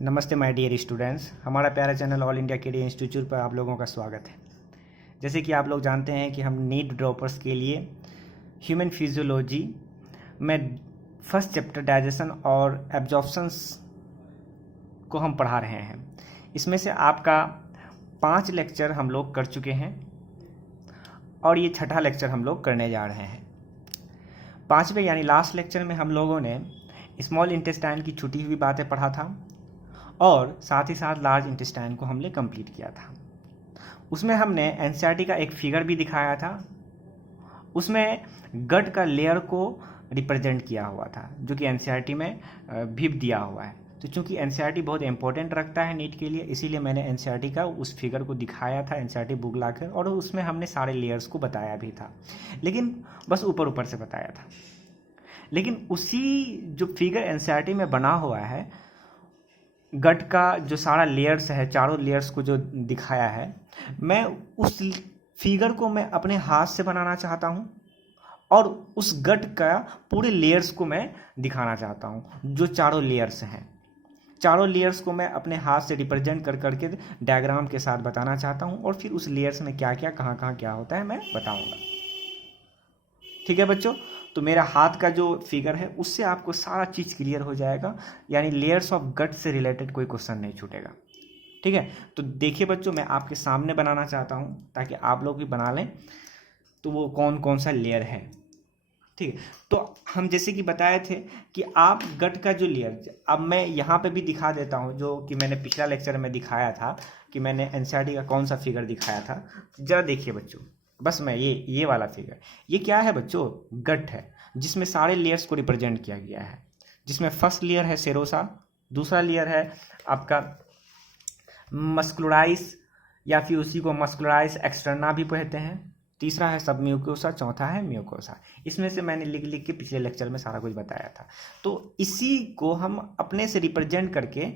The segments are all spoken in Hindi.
नमस्ते माय डियर स्टूडेंट्स, हमारा प्यारा channel all India KD institute पर आप लोगों का स्वागत है। जैसे कि आप लोग जानते हैं कि हम नीट ड्रॉपर्स के लिए ह्यूमन फिजियोलॉजी में फर्स्ट चैप्टर डाइजेशन और एब्जॉर्प्शंस को हम पढ़ा रहे हैं। इसमें से आपका 5 लेक्चर हम लोग कर चुके हैं और ये छठा लेक्चर हम लोग करने जा रहे हैं। 5वें यानी लास्ट लेक्चर में हम लोगों ने स्मॉल इंटेस्टाइन की छुटी हुई बातें पढ़ा था और साथ ही साथ लार्ज इंटेस्टाइन को हमने कंप्लीट किया था। उसमें हमने एनसीईआरटी का एक फिगर भी दिखाया था। उसमें गट का लेयर को रिप्रेजेंट किया हुआ था जो कि एनसीईआरटी में भी दिया हुआ है। तो चूंकि एनसीईआरटी बहुत इंपॉर्टेंट रखता है नीट के लिए, इसीलिए मैंने एनसीईआरटी का उस फिगर को दिखाया था, एनसीईआरटी बुक लाकर, और उसमें हमने सारे लेयर्स को बताया भी था, लेकिन बस ऊपर ऊपर से बताया था। लेकिन उसी जो फिगर एनसीईआरटी में बना हुआ है, गट का जो सारा लेयर्स है, चारों लेयर्स को जो दिखाया है, मैं उस फिगर को मैं अपने हाथ से बनाना चाहता हूँ और उस गट का पूरे लेयर्स को मैं दिखाना चाहता हूँ। जो चारों लेयर्स हैं, चारों लेयर्स को मैं अपने हाथ से रिप्रेजेंट कर करके डायग्राम के साथ बताना चाहता हूँ और फिर उस लेयर्स में क्या क्या कहाँ कहाँ क्या होता है मैं बताऊँगा। ठीक है बच्चों, तो मेरा हाथ का जो फिगर है उससे आपको सारा चीज़ क्लियर हो जाएगा, यानी लेयर्स ऑफ गट से रिलेटेड कोई क्वेश्चन नहीं छूटेगा। ठीक है, तो देखिए बच्चों, मैं आपके सामने बनाना चाहता हूँ ताकि आप लोग भी बना लें तो वो कौन कौन सा लेयर है। ठीक है, तो हम जैसे कि बताए थे कि आप गट का जो लेयर, अब मैं यहाँ पे भी दिखा देता हूँ जो कि मैंने पिछला लेक्चर में दिखाया था कि मैंने एनसीईआरटी का कौन सा फिगर दिखाया था। जरा देखिए बच्चों, बस मैं ये वाला फिगर, ये क्या है बच्चों? गट है जिसमें सारे लेयर्स को रिप्रेजेंट किया गया है, जिसमें फर्स्ट लेयर है सेरोसा, दूसरा लेयर है आपका मस्कुलराइस या फिर उसी को मस्कुलराइस एक्सटर्ना भी कहते हैं, तीसरा है सब म्यूकोसा, चौथा है म्यूकोसा। इसमें से मैंने लिख लिख के पिछले लेक्चर में सारा कुछ बताया था। तो इसी को हम अपने से रिप्रेजेंट करके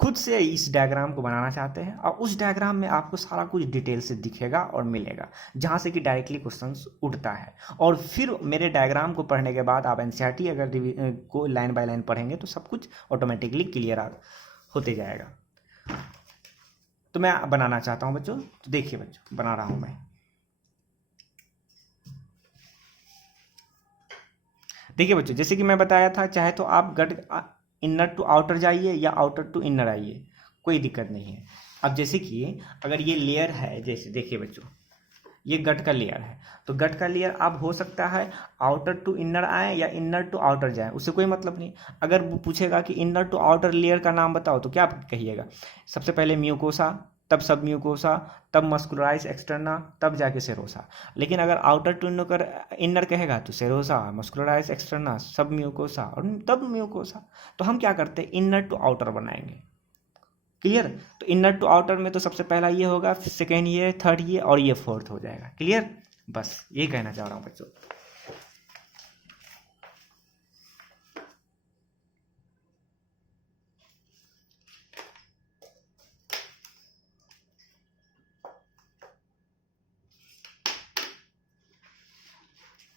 खुद से इस डायग्राम को बनाना चाहते हैं और उस डायग्राम में आपको सारा कुछ डिटेल से दिखेगा और मिलेगा, जहाँ से कि डायरेक्टली क्वेश्चन उठता है। और फिर मेरे डायग्राम को पढ़ने के बाद आप एनसीईआरटी अगर को लाइन बाय लाइन पढ़ेंगे तो सब कुछ ऑटोमेटिकली क्लियर होते जाएगा। तो मैं बनाना चाहता हूँ बच्चों, तो देखिए बच्चों, बना रहा हूँ मैं। देखिए बच्चों, जैसे कि मैं बताया था, चाहे तो आप गट इनर टू आउटर जाइए या आउटर टू इनर आइए, कोई दिक्कत नहीं है। अब जैसे कि अगर ये लेयर है, जैसे देखिए बच्चों, ये गट का लेयर है, तो गट का लेयर अब हो सकता है आउटर टू इनर आए या इनर टू आउटर जाए, उससे कोई मतलब नहीं। अगर वो पूछेगा कि इनर टू आउटर लेयर का नाम बताओ तो क्या कहिएगा? सबसे पहले म्यूकोसा, तब सब म्यूकोसा, तब मस्कुलराइज एक्सटर्ना, तब जाके सेरोसा। लेकिन अगर आउटर टू इनर कहेगा तो सेरोसा, मस्कुलराइज एक्सटर्ना, सब म्यूकोसा और तब म्यूकोसा। तो हम क्या करते हैं, इनर टू आउटर बनाएंगे। क्लियर? तो इनर टू आउटर में तो सबसे पहला ये होगा, फिर सेकेंड ये, थर्ड ये और ये फोर्थ हो जाएगा। क्लियर? बस ये कहना चाह रहा हूं बच्चों।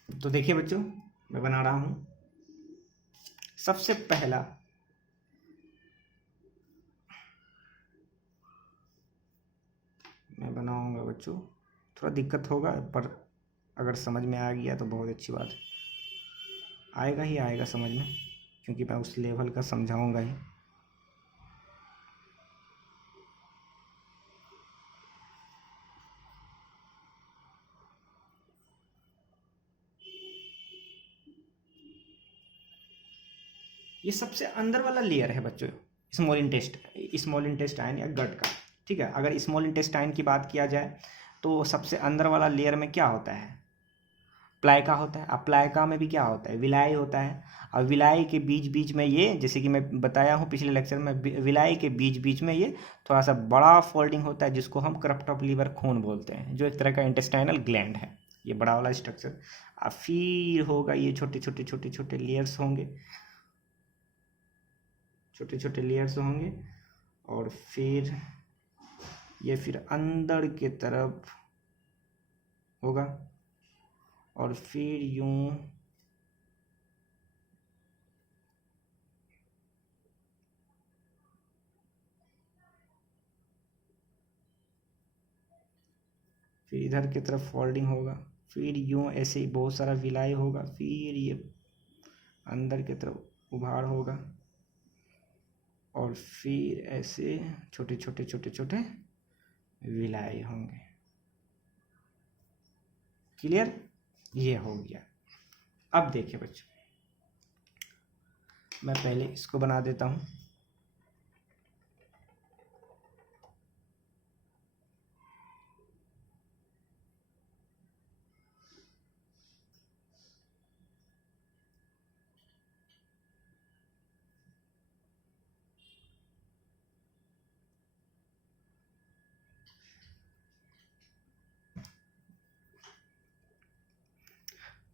तो देखिए बच्चों, मैं बना रहा हूं। सबसे पहला मैं बनाऊंगा बच्चों, थोड़ा दिक्कत होगा पर अगर समझ में आ गया तो बहुत अच्छी बात है। आएगा ही आएगा समझ में, क्योंकि मैं उस लेवल का समझाऊंगा ही। ये सबसे अंदर वाला लेयर है बच्चों, स्मॉल इंटेस्टाइन या गट का। ठीक है, अगर स्मॉल इंटेस्टाइन की बात किया जाए तो सबसे अंदर वाला लेयर में क्या होता है? प्लाइका होता है। अब प्लाइका में भी क्या होता है? विलाई होता है। और विलाई के बीच बीच में ये, जैसे कि मैं बताया हूँ पिछले लेक्चर में, विलाई के बीच बीच में ये थोड़ा सा बड़ा फोल्डिंग होता है जिसको हम क्रफ्ट ऑफ लीवर खून बोलते हैं, जो एक तरह का इंटेस्टाइनल ग्लैंड है, ये बड़ा वाला स्ट्रक्चर। और फिर होगा ये छोटे छोटे छोटे छोटे लेयर्स होंगे, छोटे छोटे लेयर्स होंगे। और फिर ये फिर अंदर के तरफ होगा और फिर यूं फिर इधर की तरफ फोल्डिंग होगा, फिर यूँ ऐसे ही बहुत सारा विलाई होगा, फिर ये अंदर की तरफ उभाड़ होगा और फिर ऐसे छोटे छोटे छोटे छोटे विलाई होंगे। क्लियर? ये हो गया। अब देखिए बच्चों, मैं पहले इसको बना देता हूँ।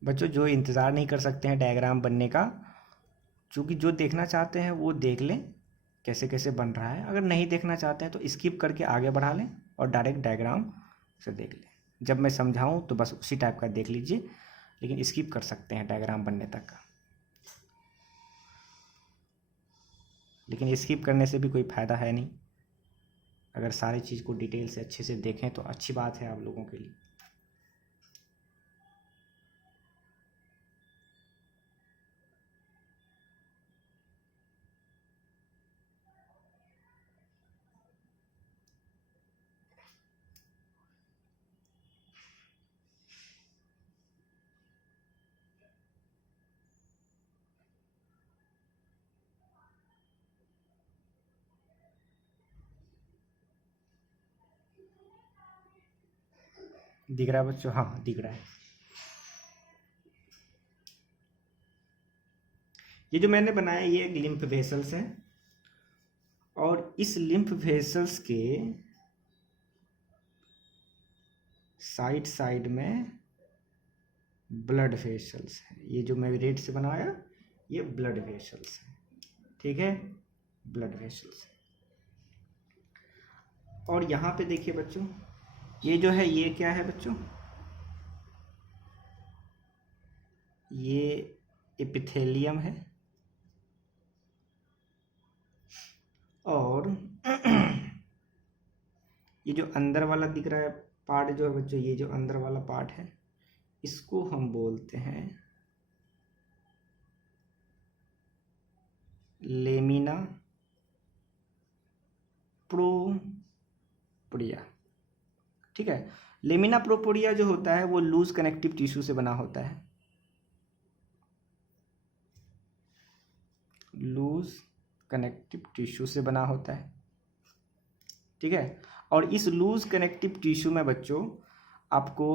बच्चों जो इंतज़ार नहीं कर सकते हैं डायग्राम बनने का, क्योंकि जो देखना चाहते हैं वो देख लें कैसे कैसे बन रहा है। अगर नहीं देखना चाहते हैं तो स्किप करके आगे बढ़ा लें और डायरेक्ट डायग्राम से देख लें। जब मैं समझाऊं तो बस उसी टाइप का देख लीजिए, लेकिन स्किप कर सकते हैं डायग्राम बनने तक का। लेकिन स्किप करने से भी कोई फ़ायदा है नहीं। अगर सारी चीज़ को डिटेल से अच्छे से देखें तो अच्छी बात है आप लोगों के लिए। दिख रहा है बच्चों? हाँ दिख रहा है। ये जो मैंने बनाया ये एक लिम्फ वेसल्स है और इस लिम्फ वेसल्स के साइड साइड में ब्लड वेसल्स है। ये जो मैं रेड से बनाया ये ब्लड वेसल्स है, ठीक है, ब्लड वेसल्स। और यहाँ पे देखिए बच्चों, ये जो है ये क्या है बच्चों? ये एपिथेलियम है और ये जो अंदर वाला दिख रहा है पार्ट जो है बच्चों, ये जो अंदर वाला पार्ट है इसको हम बोलते हैं लेमिना प्रोपोरिया, ठीक है। लेमिना प्रोपोरिया जो होता है वो लूज कनेक्टिव टिश्यू से बना होता है, लूज कनेक्टिव टिश्यू से बना होता है, ठीक है। और इस लूज कनेक्टिव टिश्यू में बच्चों आपको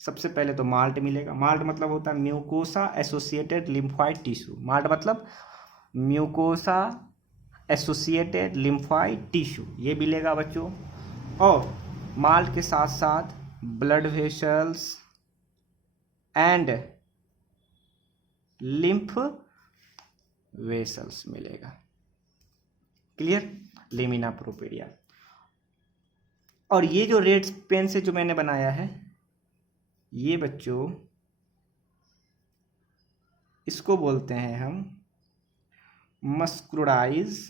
सबसे पहले तो माल्ट मिलेगा। माल्ट मतलब होता है mucosa associated lymphoid tissue. Malt मतलब म्यूकोसा एसोसिएटेड लिम्फोइड टिश्यू, ये मिलेगा बच्चों। और माल्ट के साथ साथ blood vessels and lymph vessels मिलेगा। क्लियर? लेमिना प्रोपोरिया। और ये जो रेड पेन से जो मैंने बनाया है ये बच्चों इसको बोलते हैं हम मस्कुलराइज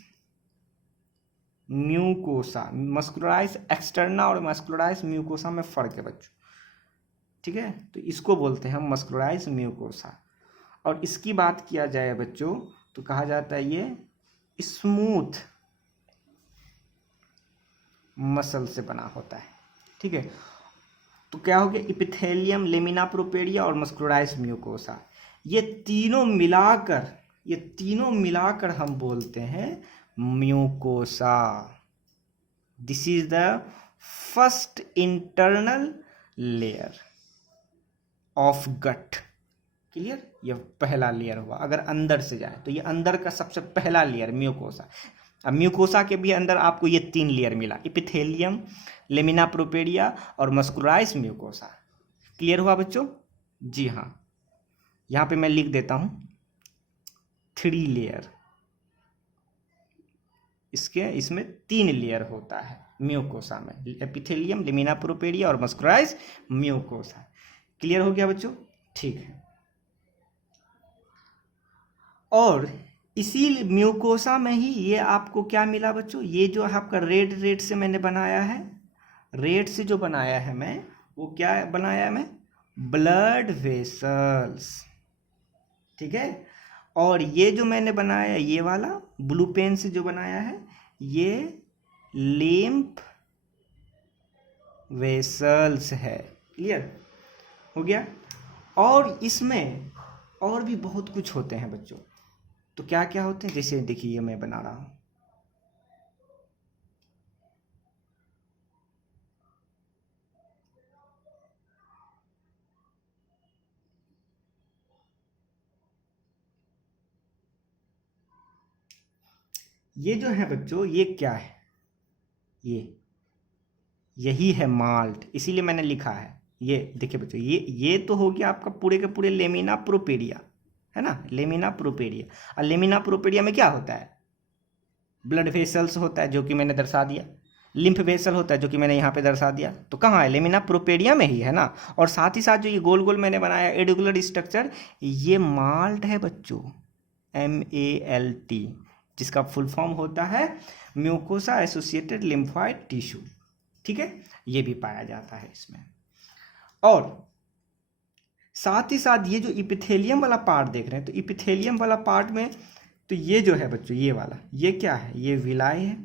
म्यूकोसा। मस्कुलराइज एक्सटर्ना और मस्कुलराइज म्यूकोसा में फर्क है बच्चों, ठीक है। तो इसको बोलते हैं हम मस्कुलराइज म्यूकोसा। और इसकी बात किया जाए बच्चों तो कहा जाता है ये स्मूथ मसल से बना होता है, ठीक है। तो क्या हो गया? एपिथेलियम, लेमिना प्रोपोरिया और मस्कुलराइज म्यूकोसा, ये तीनों मिलाकर हम बोलते हैं mucosa. This is the first internal layer of gut. Clear? ये पहला लेयर हुआ। अगर अंदर से जाए तो ये अंदर का सबसे पहला लेयर म्यूकोसा। अब म्यूकोसा के भी अंदर आपको ये 3 लेयर मिला, एपिथेलियम, लेमिना प्रोपोरिया और मस्कुलराइज म्यूकोसा। क्लियर हुआ बच्चों? जी हाँ, यहाँ पे मैं लिख देता हूँ 3 लेयर। इसमें 3 लेयर होता है म्यूकोसा में, एपिथेलियम, लेमिना प्रोपोरिया और मस्कुलराइज म्यूकोसा। क्लियर हो गया बच्चों? ठीक है। और इसी म्यूकोसा में ही ये आपको क्या मिला बच्चों? ये जो आपका रेड से मैंने बनाया है रेड से जो बनाया है मैं, वो क्या बनाया है मैं, ब्लड वेसल्स, ठीक है। और ये जो मैंने बनाया ये वाला ब्लू पेन से जो बनाया है, ये लिम्फ वेसल्स है। क्लियर हो गया। और इसमें और भी बहुत कुछ होते हैं बच्चों। तो क्या क्या होते हैं, जैसे देखिए ये मैं बना रहा हूँ, ये जो है बच्चों, ये क्या है, ये यही है माल्ट, इसीलिए मैंने लिखा है। ये देखिए बच्चों, ये तो हो गया आपका पूरे के पूरे लेमिना प्रोपेरिया, है ना, लेमिना प्रोपेरिया। और लेमिना प्रोपेरिया में क्या होता है, ब्लड वेसल्स होता है जो कि मैंने दर्शा दिया, लिम्फ वेसल होता है जो कि मैंने यहाँ पे दर्शा दिया। तो कहाँ है, लेमिना प्रोपेरिया में ही है ना। और साथ ही साथ जो ये गोल गोल मैंने बनाया एडिकुलर स्ट्रक्चर, ये माल्ट है बच्चों, MALT, जिसका फुल फॉर्म होता है म्यूकोसा एसोसिएटेड लिम्फोइड टिश्यू, ठीक है। ये भी पाया जाता है इसमें। और साथ ही साथ ये जो इपिथेलियम वाला पार्ट देख रहे हैं, तो इपिथेलियम वाला पार्ट में तो ये जो है बच्चों, ये वाला, ये क्या है, ये विलाय है,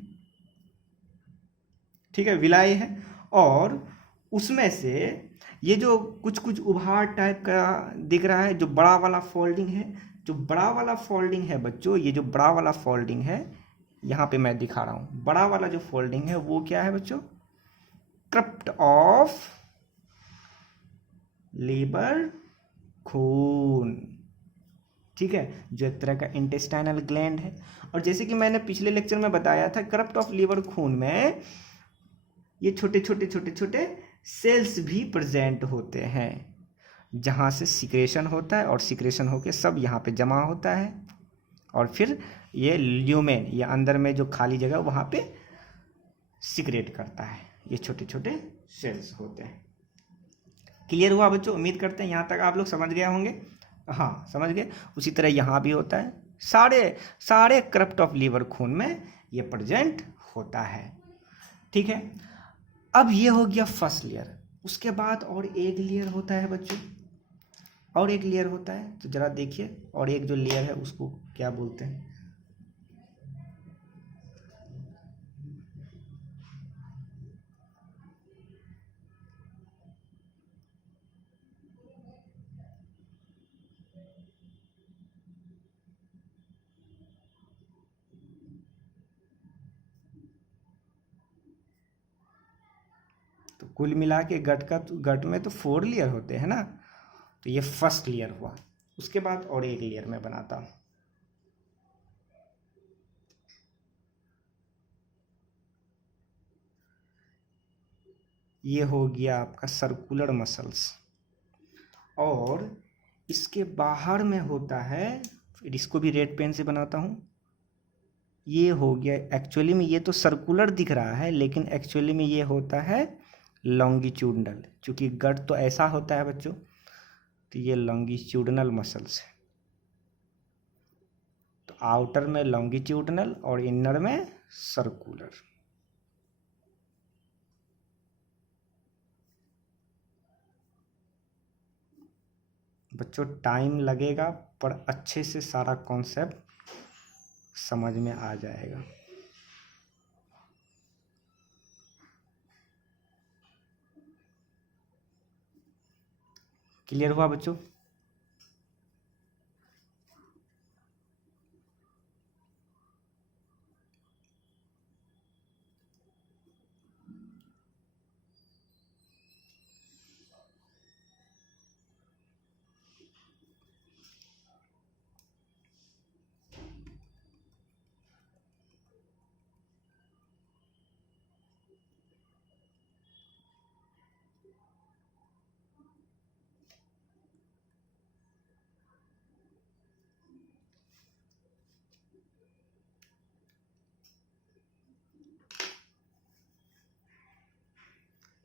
ठीक है, विलाय है। और उसमें से ये जो कुछ कुछ उभार टाइप का दिख रहा है, जो बड़ा वाला फोल्डिंग है, जो बड़ा वाला फोल्डिंग है बच्चों, ये जो बड़ा वाला फोल्डिंग है, यहाँ पे मैं दिखा रहा हूँ, बड़ा वाला जो फोल्डिंग है वो क्या है बच्चों, क्रप्ट ऑफ लीवर खून, ठीक है, जो एक तरह का इंटेस्टाइनल ग्लैंड है। और जैसे कि मैंने पिछले लेक्चर में बताया था, क्रप्ट ऑफ लीवर खून में ये छोटे छोटे छोटे छोटे सेल्स भी प्रेजेंट होते हैं, जहाँ से सिक्रेशन होता है, और सिक्रेशन होके सब यहाँ पे जमा होता है, और फिर ये ल्यूमेन, ये अंदर में जो खाली जगह वहाँ पे सिक्रेट करता है। ये छोटे छोटे सेल्स होते हैं। क्लियर हुआ बच्चों, उम्मीद करते हैं यहाँ तक आप लोग समझ गए होंगे। हाँ समझ गए। उसी तरह यहाँ भी होता है, सारे सारे क्रप्ट ऑफ लीवर खून में ये प्रेजेंट होता है, ठीक है। अब ये हो गया फर्स्ट लेयर। उसके बाद और एक लेयर होता है बच्चों, और एक लेयर होता है, तो जरा देखिए, और एक जो लेयर है उसको क्या बोलते हैं, तो कुल मिला के गट में तो 4 लेयर होते हैं ना। तो ये फर्स्ट लेयर हुआ। उसके बाद और एक लेयर मैं बनाता हूँ, ये हो गया आपका सर्कुलर मसल्स। और इसके बाहर में होता है, फिर इसको भी रेड पेन से बनाता हूँ, ये हो गया, एक्चुअली में ये तो सर्कुलर दिख रहा है, लेकिन एक्चुअली में ये होता है लॉन्गिट्यूडनल, क्योंकि गट तो ऐसा होता है बच्चों, तो ये लॉन्गिट्यूडनल मसल्स है। तो आउटर में लॉन्गिट्यूडनल और इनर में सर्कुलर। बच्चों टाइम लगेगा, पर अच्छे से सारा कॉन्सेप्ट समझ में आ जाएगा। क्लियर हुआ बच्चों।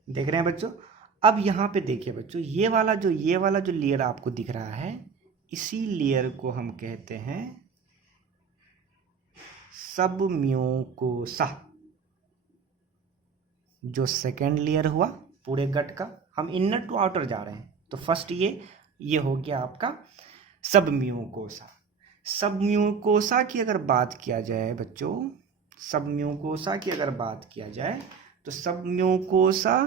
देख रहे हैं बच्चों। अब यहाँ पे देखिए बच्चों, ये वाला जो लेयर आपको दिख रहा है, इसी लेयर को हम कहते हैं सब म्यूकोसा। जो सेकेंड लेयर हुआ पूरे गट का, हम इनर टू आउटर जा रहे हैं। तो फर्स्ट ये हो गया आपका सब म्यूकोसा। सब म्यूकोसा की अगर बात किया जाए बच्चों, सब म्यूकोसा की अगर बात किया जाए तो सब म्यूकोसा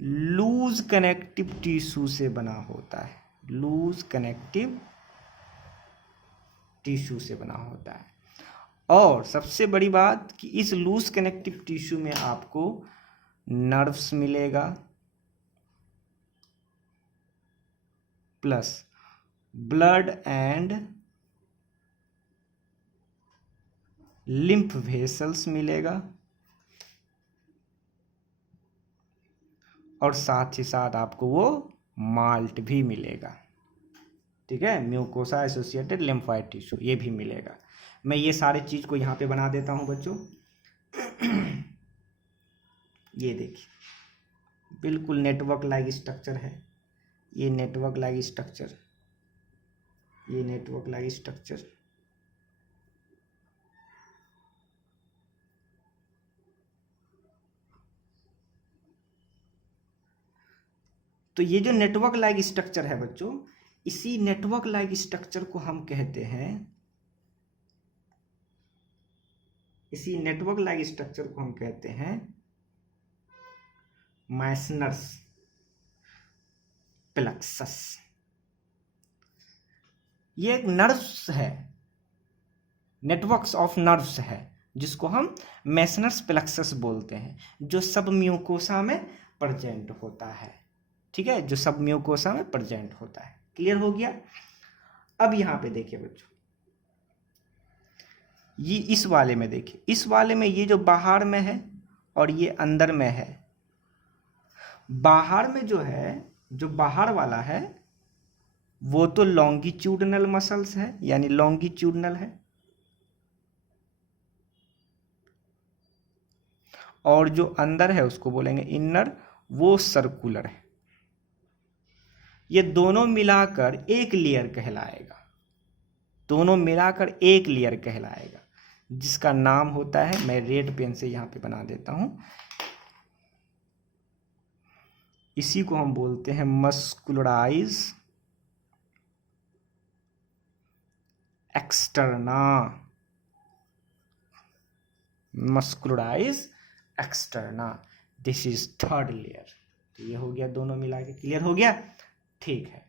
लूज कनेक्टिव टिश्यू से बना होता है, लूज कनेक्टिव टिश्यू से बना होता है। और सबसे बड़ी बात कि इस लूज कनेक्टिव टिश्यू में आपको नर्व्स मिलेगा plus blood and lymph vessels मिलेगा, और साथ ही साथ आपको वो माल्ट भी मिलेगा। ठीक है, म्यूकोसा एसोसिएटेड लिम्फोइड टिश्यू ये भी मिलेगा। मैं ये सारे चीज को यहाँ पे बना देता हूँ बच्चों। ये देखिए बिल्कुल नेटवर्क लाइक स्ट्रक्चर है, ये नेटवर्क लाइक स्ट्रक्चर, ये नेटवर्क लाइक स्ट्रक्चर। तो ये जो नेटवर्क लाइक स्ट्रक्चर है बच्चों, इसी नेटवर्क लाइक स्ट्रक्चर को हम कहते हैं, इसी नेटवर्क लाइक स्ट्रक्चर को हम कहते हैं मैसनर्स प्लेक्सस। ये एक नर्व्स है, नेटवर्क्स ऑफ नर्व्स है, जिसको हम मैसनर्स प्लेक्सस बोलते हैं, जो सब म्यूकोसा में प्रेजेंट होता है। ठीक है, जो सब म्यूकोसा में प्रेजेंट होता है। क्लियर हो गया। अब यहां पे देखिए बच्चों, ये इस वाले में देखिए, इस वाले में ये जो बाहर में है और ये अंदर में है। बाहर में जो है, जो बाहर वाला है वो तो लॉन्गिट्यूडनल मसल्स है, यानी लॉन्गिट्यूडनल है, और जो अंदर है उसको बोलेंगे इनर, वो सर्कुलर है। ये दोनों मिलाकर एक लेयर कहलाएगा, दोनों मिलाकर एक लेयर कहलाएगा, जिसका नाम होता है, मैं रेड पेन से यहां पे बना देता हूं, इसी को हम बोलते हैं muscularis externa, muscularis externa. This is third layer. तो ये हो गया दोनों मिला के। क्लियर हो गया। ठीक है,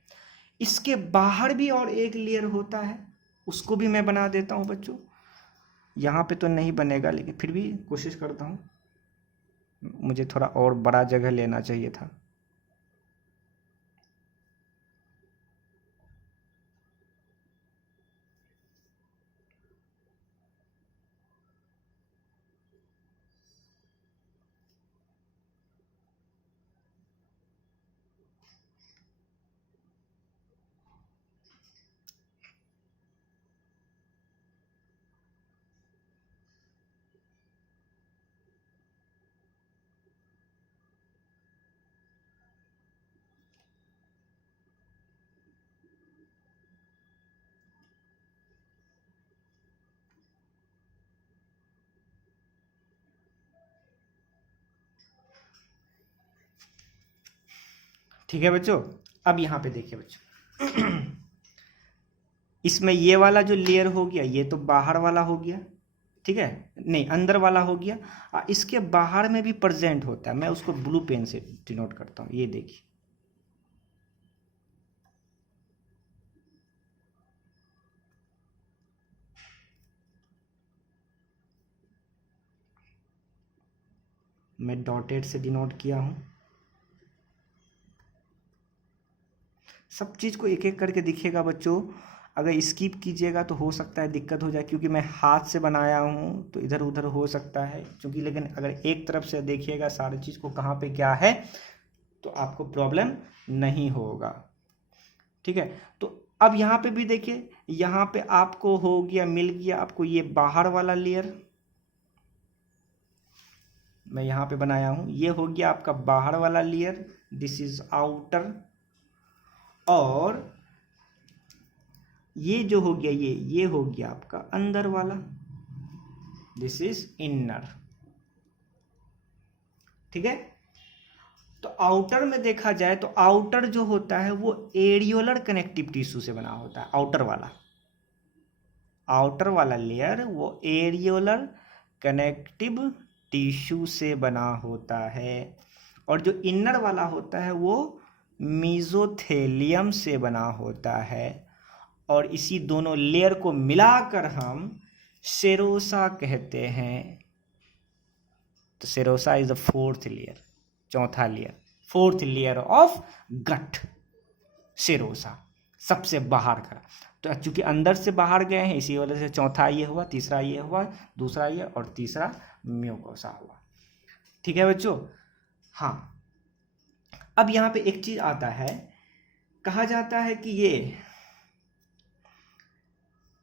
इसके बाहर भी और एक लेयर होता है, उसको भी मैं बना देता हूं बच्चों। यहां पे तो नहीं बनेगा, लेकिन फिर भी कोशिश करता हूं, मुझे थोड़ा और बड़ा जगह लेना चाहिए था। ठीक है बच्चों, अब यहां पे देखिए बच्चों, इसमें ये वाला जो लेयर हो गया, ये तो बाहर वाला हो गया, ठीक है, नहीं अंदर वाला हो गया, और इसके बाहर में भी प्रेजेंट होता है। मैं उसको ब्लू पेन से डिनोट करता हूं, ये देखिए, मैं डॉटेड से डिनोट किया हूं। सब चीज को एक एक करके दिखेगा बच्चों, अगर स्किप कीजिएगा तो हो सकता है दिक्कत हो जाए, क्योंकि मैं हाथ से बनाया हूं तो इधर उधर हो सकता है, क्योंकि लेकिन अगर एक तरफ से देखिएगा सारी चीज को कहाँ पे क्या है, तो आपको प्रॉब्लम नहीं होगा। ठीक है, तो अब यहाँ पे भी देखिए, यहाँ पे आपको हो गया, मिल गया आपको ये बाहर वाला लेयर, मैं यहाँ पे बनाया हूं, ये हो गया आपका बाहर वाला लेयर, दिस इज आउटर, और ये जो हो गया, ये हो गया आपका अंदर वाला, दिस इज इनर। ठीक है। तो आउटर में देखा जाए तो आउटर जो होता है वो एरियोलर कनेक्टिव टिश्यू से बना होता है। आउटर वाला लेयर वो एरियोलर कनेक्टिव टिश्यू से बना होता है, और जो इनर वाला होता है वो मीजोथेलियम से बना होता है, और इसी दोनों लेयर को मिलाकर हम सेरोसा कहते हैं। तो serosa is the fourth layer, चौथा layer, fourth layer of gut, serosa सबसे बाहर का। तो चूंकि अंदर से बाहर गए हैं इसी वजह से चौथा ये हुआ, तीसरा ये हुआ, दूसरा ये, और तीसरा म्यूकोसा हुआ। ठीक है बच्चों। हाँ, अब यहाँ पे एक चीज आता है, कहा जाता है कि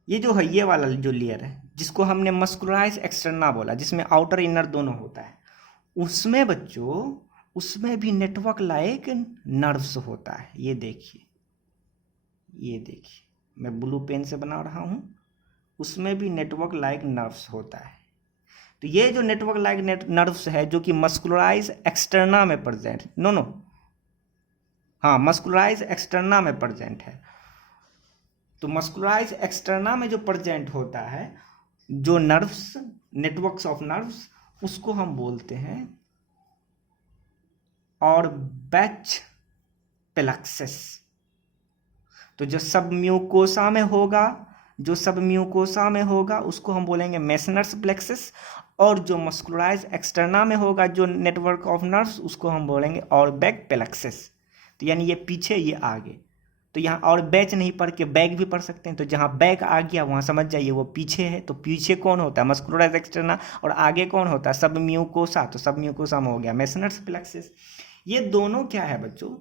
ये जो है, ये वाला जो लेयर है जिसको हमने मस्कुलराइज एक्सटर्ना बोला, जिसमें आउटर इनर दोनों होता है, उसमें बच्चों उसमें भी नेटवर्क लाइक नर्व्स होता है। ये देखिए, ये देखिए, मैं ब्लू पेन से बना रहा हूँ, उसमें भी नेटवर्क लाइक नर्व्स होता है। तो ये जो नेटवर्क लाइक नर्व्स है जो कि मस्कुलराइज एक्सटर्ना में प्रेजेंट, हाँ, मस्कुलराइज एक्सटर्ना में प्रेजेंट है। तो मस्कुलराइज एक्सटर्ना में जो प्रेजेंट होता है जो नर्व्स, नेटवर्क्स ऑफ नर्व्स, उसको हम बोलते हैं ऑर्बैच प्लेक्सस। तो जो सब म्यूकोसा में होगा उसको हम बोलेंगे मेसनर्स प्लेक्सस, और जो मस्कुलराइज एक्सटर्ना में होगा जो नेटवर्क ऑफ नर्व्स, उसको हम बोलेंगे ऑर्बैक प्लेक्सस। तो यानी ये पीछे, ये आगे। तो यहाँ और बैच नहीं पढ़ के बैक भी पढ़ सकते हैं। तो जहाँ बैक आ गया वहाँ समझ जाइए वो पीछे है। तो पीछे कौन होता है? मस्कुलराइज एक्सटर्ना। और आगे कौन होता है? सब म्यूकोसा। तो सब म्यूकोसा में हो गया मेसनर्स प्लेक्सस। ये दोनों क्या है बच्चों?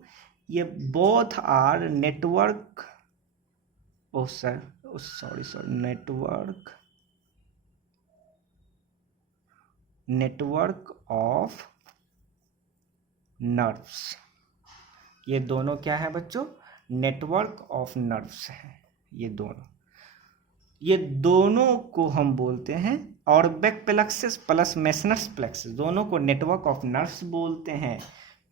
ये both are network, network of nerves. ये दोनों क्या है बच्चों? नेटवर्क ऑफ नर्व्स है। ये दोनों को हम बोलते हैं ऑर्बैक प्लेक्सस प्लस मेसनर्स प्लेक्सस, दोनों को नेटवर्क ऑफ नर्व्स बोलते हैं।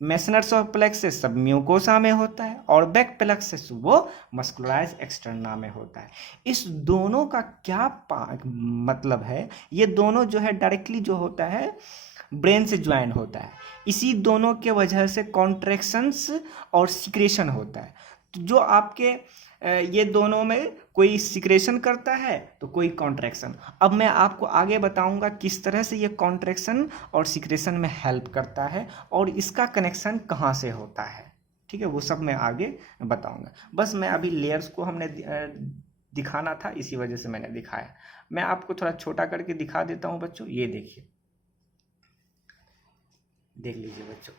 मेसनर्स ऑफ प्लेक्सस सब म्यूकोसा में होता है, ऑर्बैक प्लेक्सस वो मस्कुलराइज एक्सटर्ना में होता है। इस दोनों का क्या मतलब है? ये दोनों जो है डायरेक्टली जो होता है ब्रेन से ज्वाइन होता है। इसी दोनों के वजह से कॉन्ट्रैक्शंस और सिक्रेशन होता है। तो जो आपके ये दोनों में कोई सिक्रेशन करता है तो कोई कॉन्ट्रैक्शन। अब मैं आपको आगे बताऊंगा किस तरह से ये कॉन्ट्रैक्शन और सिक्रेशन में हेल्प करता है और इसका कनेक्शन कहाँ से होता है। ठीक है, वो सब मैं आगे बताऊंगा। बस मैं अभी लेयर्स को हमने दिखाना था, इसी वजह से मैंने दिखाया। मैं आपको थोड़ा छोटा करके दिखा देता हूँ बच्चों। ये देखिए, देख लीजिए बच्चों।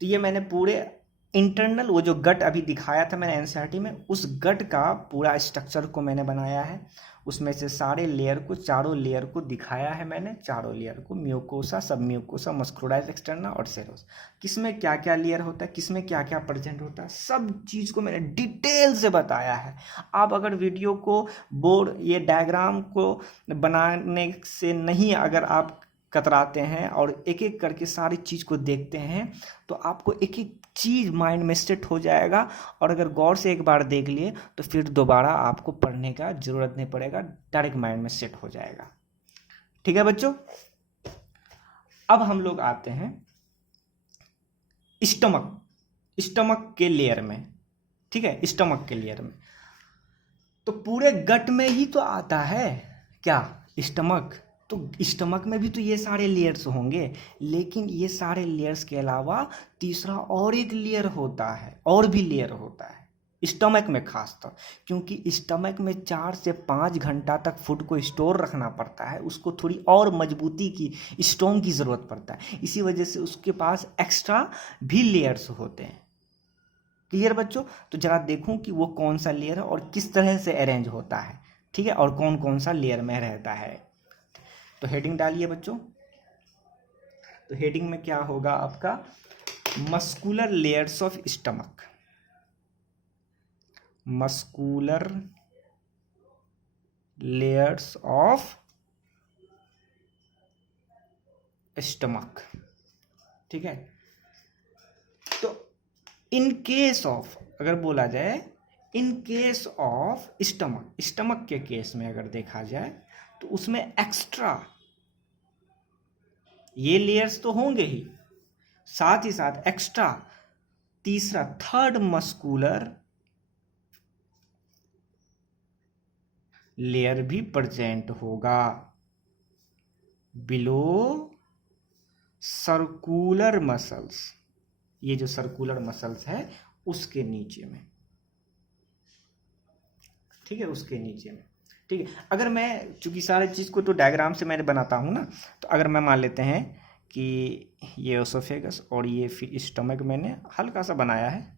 तो ये मैंने पूरे इंटरनल, वो जो गट अभी दिखाया था मैंने एनसीईआरटी में, उस गट का पूरा स्ट्रक्चर को मैंने बनाया है। उसमें से सारे लेयर को, चारों लेयर को दिखाया है मैंने। चारों लेयर को, म्यूकोसा, सब म्यूकोसा, मस्कुलराइज एक्सटर्ना और सेरोस, किसमें क्या क्या लेयर होता है, किसमें क्या क्या प्रेजेंट होता है, सब चीज़ को मैंने डिटेल से बताया है। आप अगर वीडियो को बोर्ड, ये डायग्राम को बनाने से नहीं अगर आप कतराते हैं और एक एक करके सारी चीज़ को देखते हैं तो आपको एक एक चीज़ माइंड में सेट हो जाएगा। और अगर गौर से एक बार देख लिए तो फिर दोबारा आपको पढ़ने का जरूरत नहीं पड़ेगा, डायरेक्ट माइंड में सेट हो जाएगा। ठीक है बच्चों। अब हम लोग आते हैं स्टमक के लेयर में। ठीक है, स्टमक के लेयर में तो पूरे गट में ही तो आता है क्या? स्टमक। तो स्टमक में भी तो ये सारे लेयर्स होंगे, लेकिन ये सारे लेयर्स के अलावा तीसरा और एक लेयर होता है, और भी लेयर होता है स्टमक में खासतौर, क्योंकि स्टमक में 4 से 5 घंटा तक फूड को स्टोर रखना पड़ता है। उसको थोड़ी और मजबूती की, स्ट्रॉन्ग की ज़रूरत पड़ता है। इसी वजह से उसके पास एक्स्ट्रा भी लेयर्स होते हैं। क्लियर बच्चों? तो जरा देखूं कि वो कौन सा लेयर है और किस तरह से अरेंज होता है। ठीक है, और कौन कौन सा लेयर में रहता है। तो हेडिंग डालिए बच्चों। तो हेडिंग में क्या होगा आपका? Muscular layers of stomach. Muscular layers of stomach, ठीक है। तो इन केस ऑफ, अगर बोला जाए in case of stomach, stomach के केस में अगर देखा जाए तो उसमें एक्स्ट्रा ये लेयर्स तो होंगे ही, साथ ही साथ एक्स्ट्रा तीसरा थर्ड मस्कुलर लेयर भी प्रेजेंट होगा बिलो सर्कुलर मसल्स, ये जो सर्कुलर मसल्स है उसके नीचे में, ठीक है, उसके नीचे में, ठीक है। अगर मैं, चूंकि सारे चीज़ को तो डायग्राम से मैंने बनाता हूँ ना, तो अगर मैं मान लेते हैं कि ये ओसोफेगस और ये फिर स्टमक मैंने हल्का सा बनाया है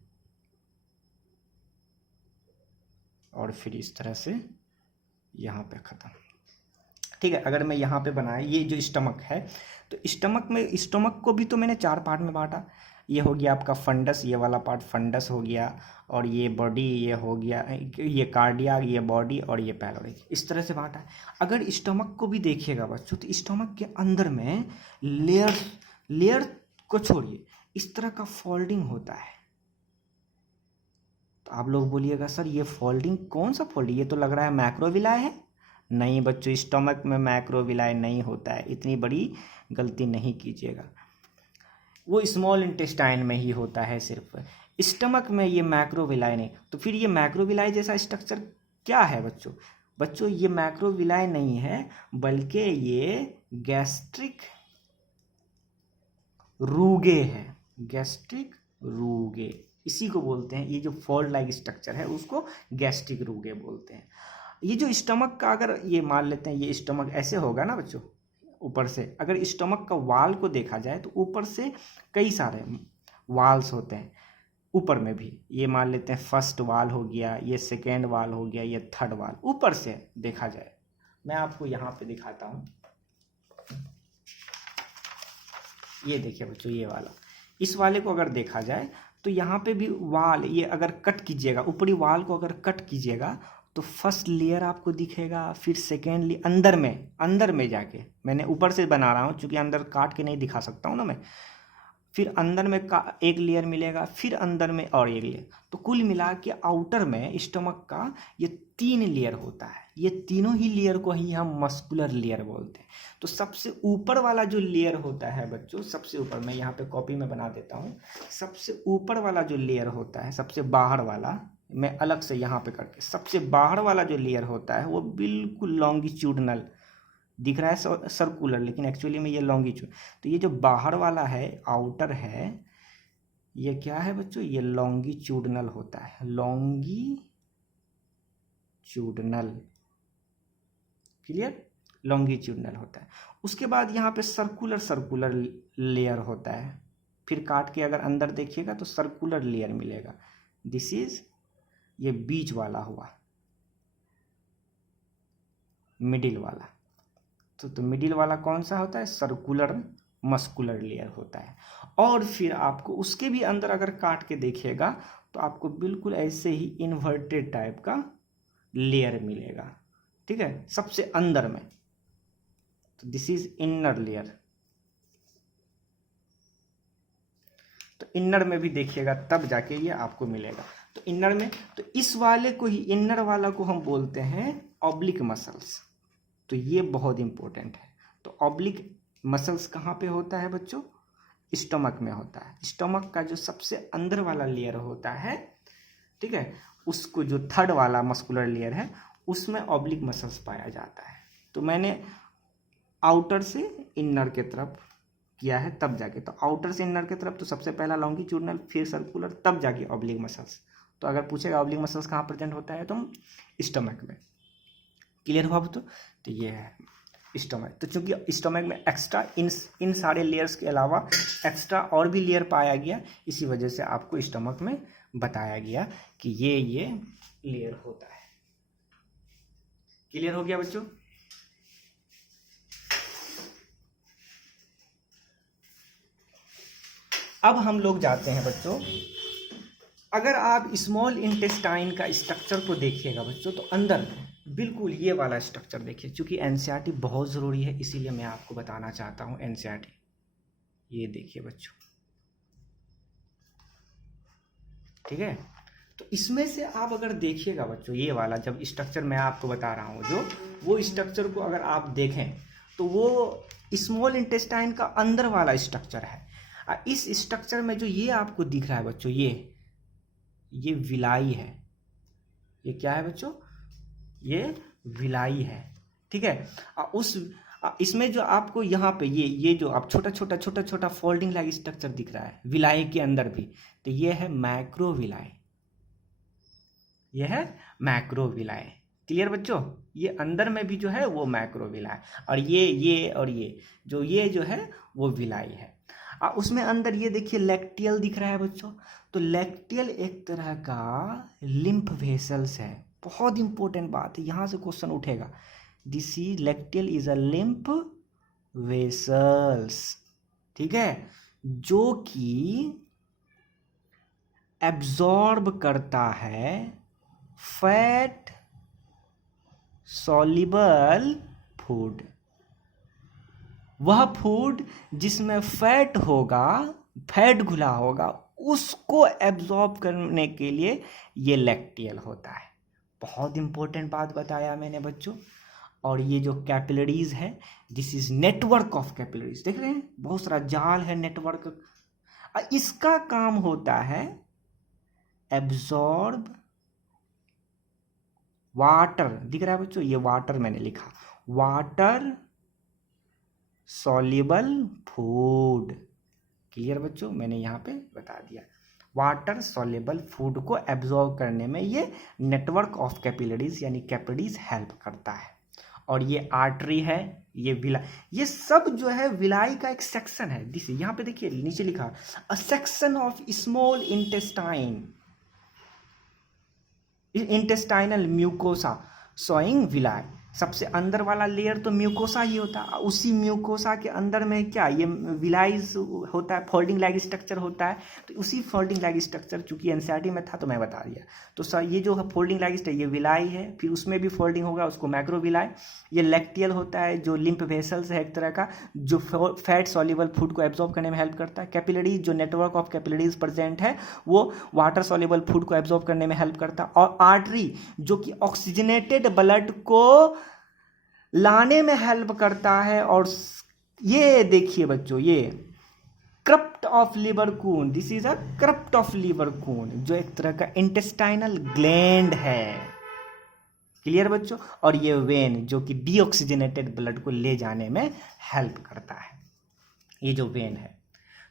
और फिर इस तरह से यहाँ पे ख़त्म, ठीक है। अगर मैं यहाँ पे बनाया, ये जो स्टमक है, तो स्टमक में, स्टमक को भी तो मैंने 4 पार्ट में बांटा। ये हो गया आपका फंडस, ये वाला पार्ट फंडस हो गया, और ये बॉडी ये हो गया, ये कार्डियक, ये बॉडी, और ये पैलोरी, इस तरह से बांटा है। अगर स्टमक को भी देखिएगा बच्चों, तो स्टमक के अंदर में लेयर को छोड़िए, इस तरह का फोल्डिंग होता है। तो आप लोग बोलिएगा सर ये फोल्डिंग कौन सा फोल्डिंग, ये तो लग रहा है मैक्रोविलाय है। नहीं बच्चों, स्टमक में मैक्रोविलाय नहीं होता है, इतनी बड़ी गलती नहीं कीजिएगा, वो स्मॉल इंटेस्टाइन में ही होता है सिर्फ, स्टमक में ये मैक्रोविलाय नहीं। तो फिर ये मैक्रोविलाय जैसा स्ट्रक्चर क्या है बच्चों? बच्चों ये मैक्रोविलाय नहीं है, बल्कि ये गैस्ट्रिक रूगे है, गैस्ट्रिक रूगे, इसी को बोलते हैं। ये जो फोल्ड लाइक स्ट्रक्चर है उसको गैस्ट्रिक रूगे बोलते हैं। ये जो स्टमक का, अगर ये मान लेते हैं ये स्टमक ऐसे होगा ना बच्चों, ऊपर से अगर स्टमक का वाल को देखा जाए तो ऊपर से कई सारे वाल्स होते हैं, ऊपर में भी। ये मान लेते हैं फर्स्ट वाल हो गया, ये सेकेंड वाल हो गया, ये थर्ड वाल, ऊपर से देखा जाए। मैं आपको यहाँ पे दिखाता हूँ, ये देखिए बच्चों, ये वाला, इस वाले को अगर देखा जाए तो यहाँ पे भी वाल, ये अगर कट कीजिएगा, ऊपरी वाल को अगर कट कीजिएगा तो फर्स्ट लेयर आपको दिखेगा, फिर सेकेंड लेयर, अंदर में जाके, मैंने ऊपर से बना रहा हूँ क्योंकि अंदर काट के नहीं दिखा सकता हूँ ना मैं, फिर अंदर में एक लेयर मिलेगा, फिर अंदर में और एक लेयर, तो कुल मिला के आउटर में स्टमक का ये 3 लेयर होता है। ये तीनों ही लेयर को ही हम मस्कुलर लेयर बोलते हैं। तो सबसे ऊपर वाला जो लेयर होता है बच्चों, सबसे ऊपर, मैं यहाँ पे कॉपी में बना देता हूँ, सबसे ऊपर वाला जो लेयर होता है, सबसे बाहर वाला, मैं अलग से यहाँ पे करके, सबसे बाहर वाला जो लेयर होता है वो बिल्कुल लॉन्गिट्यूडनल दिख रहा है, सर्कुलर, लेकिन एक्चुअली में ये लॉन्गिट्यूड। तो ये जो बाहर वाला है, आउटर है, ये क्या है बच्चों? ये लॉन्गिट्यूडनल होता है, लॉन्गिट्यूडनल, क्लियर, लॉन्गिट्यूडनल होता है। उसके बाद यहाँ पे सर्कुलर लेयर होता है, फिर काट के अगर अंदर देखिएगा तो सर्कुलर लेयर मिलेगा। दिस इज, ये बीच वाला हुआ, मिडिल वाला। तो मिडिल वाला कौन सा होता है? सर्कुलर मस्कुलर लेयर होता है। और फिर आपको उसके भी अंदर अगर काट के देखिएगा तो आपको बिल्कुल ऐसे ही इन्वर्टेड टाइप का लेयर मिलेगा, ठीक है, सबसे अंदर में। तो दिस इज इनर लेयर। तो इनर में भी देखिएगा तब जाके ये आपको मिलेगा। तो इनर में, तो इस वाले को ही, इनर वाला को हम बोलते हैं ऑब्लिक मसल्स। तो ये बहुत इंपॉर्टेंट है। तो ऑब्लिक मसल्स कहाँ पे होता है बच्चों? स्टमक में होता है। स्टमक का जो सबसे अंदर वाला लेयर होता है, ठीक है, उसको जो थर्ड वाला मस्कुलर लेयर है उसमें ऑब्लिक मसल्स पाया जाता है। तो मैंने आउटर से इनर के तरफ किया है तब जाके, तो आउटर से इनर के तरफ तो सबसे पहला लॉन्गिट्यूडनल, फिर सर्कुलर, तब जाके ऑब्लिक मसल्स। तो अगर पूछेगा ऑब्लिक मसल्स कहाँ प्रेजेंट होता है तो स्टमक में। क्लियर हुआ बच्चों? तो ये है स्टमक। तो चूंकि स्टमक में एक्स्ट्रा इन सारे लेयर्स के अलावा एक्स्ट्रा और भी लेयर पाया गया, इसी वजह से आपको स्टमक में बताया गया कि ये लेयर होता है। क्लियर हो गया बच्चों? अब हम लोग जाते हैं बच्चों, अगर आप स्मॉल इंटेस्टाइन का स्ट्रक्चर को देखिएगा बच्चों, तो अंदर में बिल्कुल ये वाला स्ट्रक्चर देखिए। चूंकि एनसीईआरटी बहुत ज़रूरी है, इसीलिए मैं आपको बताना चाहता हूँ एनसीईआरटी। ये देखिए बच्चों, ठीक है। तो इसमें से आप अगर देखिएगा बच्चों, ये वाला जब स्ट्रक्चर मैं आपको बता रहा हूँ जो, वो स्ट्रक्चर को अगर आप देखें तो वो स्मॉल इंटेस्टाइन का अंदर वाला स्ट्रक्चर है। इस स्ट्रक्चर में जो ये आपको दिख रहा है बच्चों, ये विलाई है। ये क्या है बच्चों? ये विलाई है, ठीक है। इसमें जो आपको यहाँ पे ये जो आप छोटा छोटा फोल्डिंग लाइक स्ट्रक्चर दिख रहा है विलाई के अंदर भी, तो ये है मैक्रोविलाई। ये है मैक्रोविलाई। क्लियर बच्चों? ये अंदर में भी जो है वो मैक्रोविलाई, और ये जो है वो विलाई है। उसमें अंदर ये देखिए लैक्टियल दिख रहा है बच्चों। तो लैक्टियल एक तरह का लिम्फ वेसल्स है। बहुत इंपॉर्टेंट बात है, यहाँ से क्वेश्चन उठेगा। This is lacteal is a lymph vessels, ठीक है, जो कि एब्जॉर्ब करता है फैट सॉल्युबल फूड। वह फूड जिसमें फैट होगा, फैट घुला होगा, उसको एब्जॉर्ब करने के लिए ये लैक्टियल होता है। बहुत इंपॉर्टेंट बात बताया मैंने बच्चों। और ये जो कैपिलरीज है, this is network of capillaries. देख रहे हैं बहुत सारा जाल है, नेटवर्क। इसका काम होता है एब्जॉर्ब वाटर। दिख रहा है बच्चों, ये वाटर मैंने लिखा, वाटर सॉल्युबल फूड। क्लियर बच्चों? मैंने यहाँ पे बता दिया। वाटर सॉल्युबल फूड को एब्जॉर्ब करने में ये नेटवर्क ऑफ कैपिलरीज यानी कैपिलरीज हेल्प करता है। और ये आर्टरी है, ये विलाई, ये सब जो है विलाई का एक सेक्शन है। दिस यहाँ पे देखिए नीचे लिखा a section of small intestinal mucosa showing villi. सबसे अंदर वाला लेयर तो म्यूकोसा ही होता है। उसी म्यूकोसा के अंदर में क्या ये विलाइज होता है, फोल्डिंग लाइक स्ट्रक्चर होता है। तो उसी फोल्डिंग लाइक स्ट्रक्चर, चूंकि एनसीईआरटी में था तो मैं बता दिया। तो सर ये जो है फोल्डिंग लाइक स्ट्रक्चर, ये विलाई है, फिर उसमें भी फोल्डिंग होगा, उसको मैक्रोविलाई। ये लैक्टियल होता है जो लिम्फ वेसल्स है एक तरह का, जो फैट सॉल्युबल फूड को एब्जॉर्ब करने में हेल्प करता है। कैपिलरीज जो नेटवर्क ऑफ कैपिलरीज प्रेजेंट है वो वाटर सॉल्युबल फूड को एब्जॉर्ब करने में हेल्प करता है। और आर्टरी जो कि ऑक्सीजनेटेड ब्लड को लाने में हेल्प करता है। और ये देखिए बच्चों, ये crypt of Lieberkuhn, this is a crypt of Lieberkuhn, जो एक तरह का इंटेस्टाइनल ग्लैंड है। क्लियर बच्चों? और ये वेन जो कि डीऑक्सीजनेटेड ब्लड को ले जाने में हेल्प करता है, ये जो वेन है।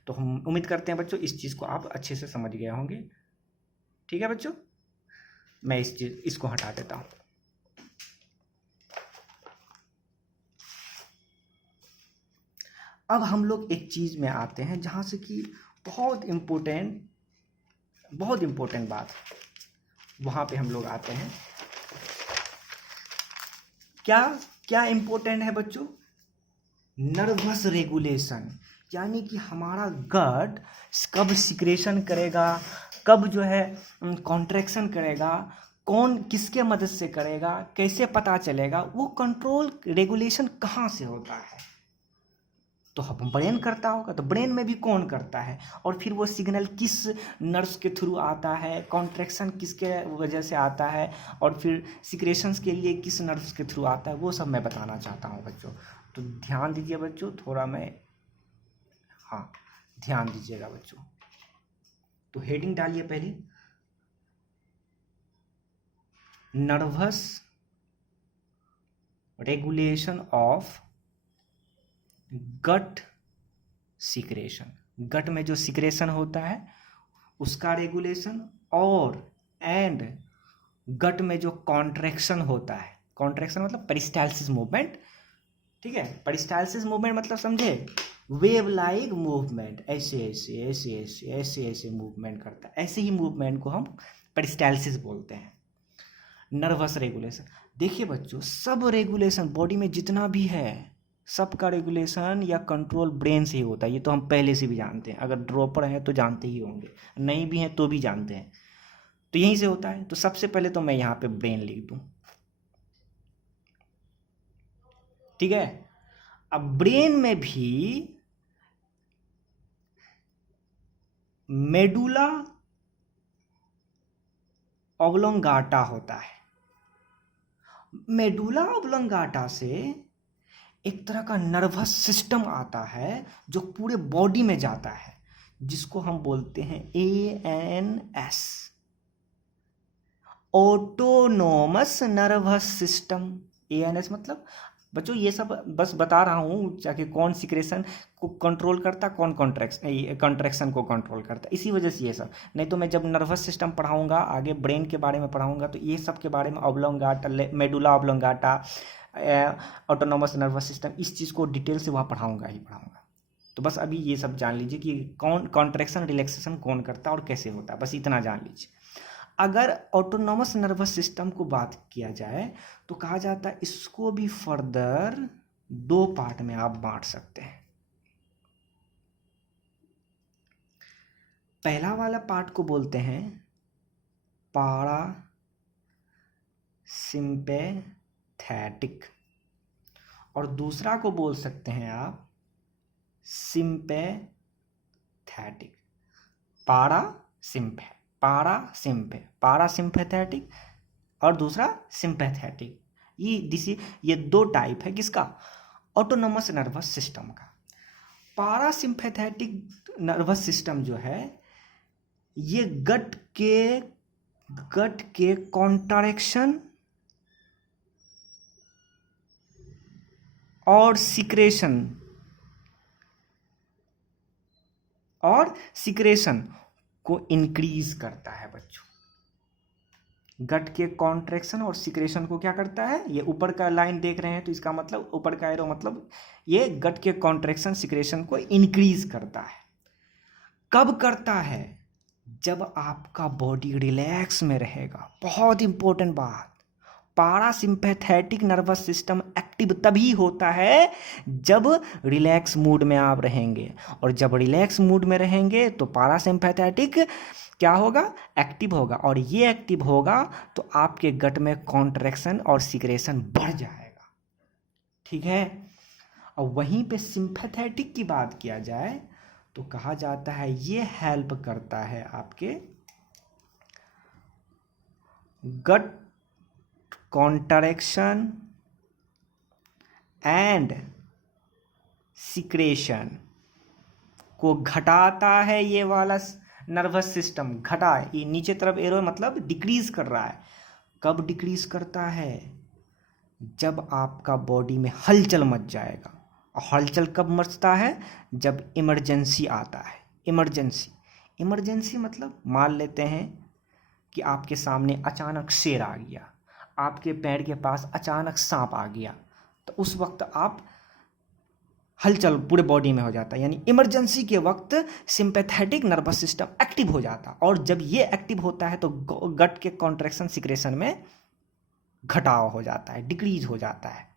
तो हम उम्मीद करते हैं बच्चों इस चीज को आप अच्छे से समझ गए होंगे। ठीक है बच्चों, मैं इसको हटा देता हूं। अब हम लोग एक चीज में आते हैं जहां से कि बहुत इंपॉर्टेंट बात, वहां पे हम लोग आते हैं। क्या इंपॉर्टेंट है बच्चों? नर्वस रेगुलेशन, यानी कि हमारा गट कब सिक्रेशन करेगा, कब जो है कॉन्ट्रैक्शन करेगा, कौन किसके मदद से करेगा, कैसे पता चलेगा, वो कंट्रोल रेगुलेशन कहाँ से होता है? तो ब्रेन करता होगा, तो ब्रेन में भी कौन करता है, और फिर वो सिग्नल किस नर्व्स के थ्रू आता है, कॉन्ट्रैक्शन किसके वजह से आता है, और फिर सिक्रेशंस के लिए किस नर्व्स के थ्रू आता है, वो सब मैं बताना चाहता हूँ बच्चों। तो ध्यान दीजिए बच्चों, थोड़ा ध्यान दीजिएगा बच्चों। तो हेडिंग डालिए पहले, nervous regulation of gut secretion. Gut में जो सिक्रेशन होता है उसका रेगुलेशन, और एंड गट में जो कॉन्ट्रैक्शन होता है, कॉन्ट्रैक्शन मतलब पेरिस्टाल्सिस मूवमेंट। ठीक है, पेरिस्टाल्सिस मूवमेंट मतलब समझे, वेव लाइक मूवमेंट, ऐसे मूवमेंट करता है। ऐसे ही मूवमेंट को हम पेरिस्टाल्सिस बोलते हैं। नर्वस रेगुलेशन, देखिए बच्चों, सब रेगुलेशन बॉडी में जितना भी है, सबका रेगुलेशन या कंट्रोल ब्रेन से ही होता है। ये तो हम पहले से भी जानते हैं, अगर ड्रॉपर हैं तो जानते ही होंगे, नहीं भी हैं तो भी जानते हैं, तो यहीं से होता है। तो सबसे पहले तो मैं यहाँ पे ब्रेन लिख दूं, ठीक है। अब ब्रेन में भी मेडुला ऑब्लोंगाटा होता है। मेडुला ऑब्लोंगाटा से एक तरह का नर्वस सिस्टम आता है जो पूरे बॉडी में जाता है, जिसको हम बोलते हैं ANS, autonomous nervous system. ANS मतलब बच्चों ये सब बस बता रहा हूँ जाके कौन सिक्रेशन को कंट्रोल करता, कौन कॉन्ट्रैक्शन को कंट्रोल करता, इसी वजह से ये सब। नहीं तो मैं जब नर्वस सिस्टम पढ़ाऊँगा आगे, ब्रेन के बारे में पढ़ाऊँगा, तो ये सब के बारे में oblongata, medulla oblongata, autonomous nervous system, इस चीज़ को डिटेल से वहाँ पढ़ाऊँगा ही पढ़ाऊँगा। तो बस अभी ये सब जान लीजिए कि कौन कॉन्ट्रैक्शन रिलैक्सेशन कौन करता है और कैसे होता है, बस इतना जान लीजिए। अगर ऑटोनोमस नर्वस सिस्टम को बात किया जाए तो कहा जाता है इसको भी फर्दर 2 पार्ट में आप बांट सकते हैं। पहला वाला पार्ट को बोलते हैं पारा सिंपैथेटिक, और दूसरा को बोल सकते हैं आप सिंपैथेटिक। पारासिम्पैथेटिक और दूसरा सिंपैथेटिक। ये 2 टाइप है किसका? ऑटोनोमस नर्वस सिस्टम का। पारासिम्पैथेटिक नर्वस सिस्टम जो है ये गट के कॉन्ट्रैक्शन और सिक्रेशन को इंक्रीज करता है बच्चों। गट के कॉन्ट्रैक्शन और सिक्रेशन को क्या करता है? ये ऊपर का लाइन देख रहे हैं तो इसका मतलब, ऊपर का एरो मतलब ये गट के कॉन्ट्रैक्शन सिक्रेशन को इंक्रीज करता है। कब करता है? जब आपका बॉडी रिलैक्स में रहेगा। बहुत इंपॉर्टेंट बात, पारासिम्पैथेटिक नर्वस सिस्टम एक्टिव तभी होता है जब रिलैक्स मूड में आप रहेंगे, और जब रिलैक्स मूड में रहेंगे तो पारासिम्पैथेटिक क्या होगा? एक्टिव होगा, और ये एक्टिव होगा तो आपके गट में कॉन्ट्रैक्शन और सिक्रेशन बढ़ जाएगा। ठीक है। और वहीं पे सिंपैथेटिक की बात किया जाए तो कहा जाता है ये हेल्प करता है आपके गट कॉन्ट्रैक्शन एंड सिक्रेशन को घटाता है। ये वाला नर्वस सिस्टम ये नीचे तरफ एरो मतलब डिक्रीज कर रहा है। कब डिक्रीज करता है? जब आपका बॉडी में हलचल मच जाएगा। और हलचल कब मचता है? जब इमरजेंसी आता है। इमरजेंसी मतलब मान लेते हैं कि आपके सामने अचानक शेर आ गया, आपके पैर के पास अचानक सांप आ गया, तो उस वक्त आप हलचल पूरे बॉडी में हो जाता है। यानी इमरजेंसी के वक्त सिंपैथेटिक नर्वस सिस्टम एक्टिव हो जाता है, और जब ये एक्टिव होता है तो गट के कॉन्ट्रैक्शन सिक्रेशन में घटाव हो जाता है, डिक्रीज हो जाता है।